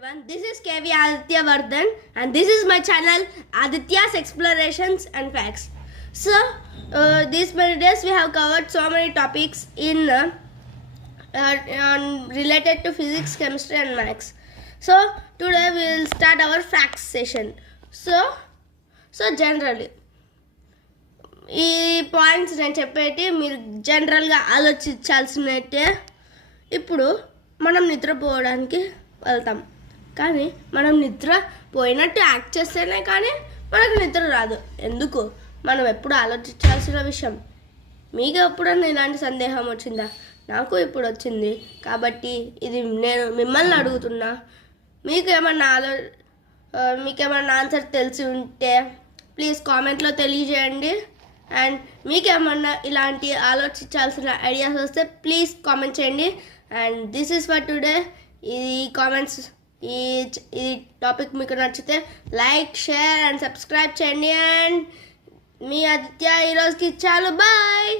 everyone. This is KV Aditya Vardhan and this is my channel Aditya's Explorations and Facts. So, these many days we have covered so many topics in related to physics, chemistry and maths. So, today we will start our facts session. So generally ఈ points నేను చెప్పేటి మీరు జనరల్గా ఆలోచించాల్సినట్టే. ఇప్పుడు మనం నిద్రపోవడానికి వెళ్తాం, కానీ మనం నిద్ర పోయినట్టు యాక్ట్ చేస్తేనే కానీ మనకు నిద్ర రాదు. ఎందుకు? మనం ఎప్పుడు ఆలోచించాల్సిన విషయం. మీకు ఎప్పుడన్నా ఇలాంటి సందేహం వచ్చిందా? నాకు ఇప్పుడు వచ్చింది, కాబట్టి ఇది నేను మిమ్మల్ని అడుగుతున్నా. మీకేమన్నా ఆన్సర్ తెలిసి ఉంటే ప్లీజ్ కామెంట్లో తెలియజేయండి. అండ్ మీకేమన్నా ఇలాంటి ఆలోచించాల్సిన ఐడియాస్ వస్తే ప్లీజ్ కామెంట్ చేయండి. And this is for today. ఈ టాపిక్ మీకు నచ్చితే లైక్, షేర్ అండ్ సబ్స్క్రైబ్ చేయండి. అండ్ మీ ఆదిత్య ఈరోజుకి చాలు. బాయ్.